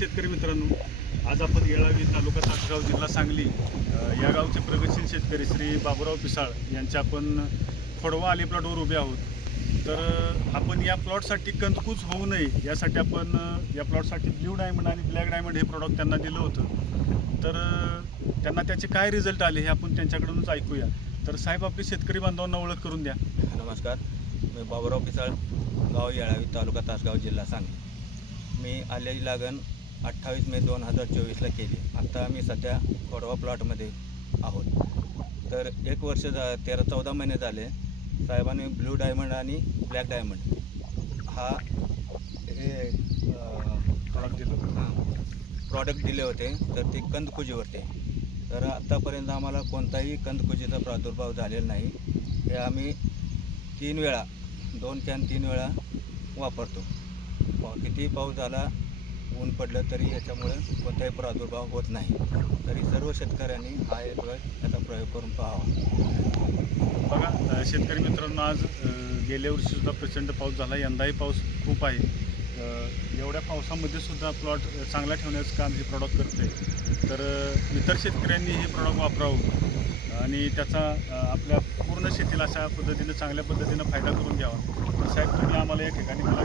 शेतकरी मित्रांनो आज आपण येळावी तालुका तासगाव जिल्हा सांगली या गावचे प्रगतशील शेतकरी श्री बाबूराव पिसाळ यांच्या आपण खोडवा आली प्लॉटवर उभे आहोत. तर आपण या प्लॉटसाठी कंदकूच होऊ नये यासाठी आपण या प्लॉटसाठी ब्ल्यू डायमंड आणि ब्लॅक डायमंड हे प्रॉडक्ट त्यांना दिलं होतं. तर त्यांना त्याचे काय रिझल्ट आले हे आपण त्यांच्याकडूनच ऐकूया. तर साहेब आपली शेतकरी बांधवांना ओळख करून द्या. नमस्कार मी बाबूराव पिसाळ गाव येळावी तालुका तासगाव जिल्हा सांगली. मी आलेली लागण अठ्ठावीस मे दोन हजार चोवीसला केली. आत्ता आम्ही सध्या खोडवा प्लॉटमध्ये आहोत. तर एक वर्ष जा तेरा चौदा महिने झाले. साहेबांनी ब्लू डायमंड आणि ब्लॅक डायमंड हा हे प्रॉडक्ट दिलं होतं. प्रॉडक्ट दिले होते. तर ते कंदकुजी होते तर आत्तापर्यंत आम्हाला कोणताही कंदकुजीचा प्रादुर्भाव झालेला नाही. हे आम्ही तीन वेळा दोन कॅन तीन वेळा वापरतो. कितीही पाऊस झाला ऊन पडलं तरी याच्यामुळे कोणताही प्रादुर्भाव होत नाही. तरी सर्व शेतकऱ्यांनी हा एक वेळ याचा प्रयोग करून पाहावा. बघा शेतकरी मित्रांनो आज गेल्या वर्षीसुद्धा प्रचंड पाऊस झाला. यंदाही पाऊस खूप आहे. एवढ्या पावसामध्ये सुद्धा प्लॉट चांगला ठेवण्याचं काम हे प्रॉडक्ट करते तर इतर शेतकऱ्यांनी हे प्रॉडक्ट वापरावं. आणि त्याचा आपल्या पूर्ण शेतीला अशा पद्धतीनं चांगल्या पद्धतीनं फायदा करून घ्यावा. साहेब तुम्ही आम्हाला या ठिकाणी मला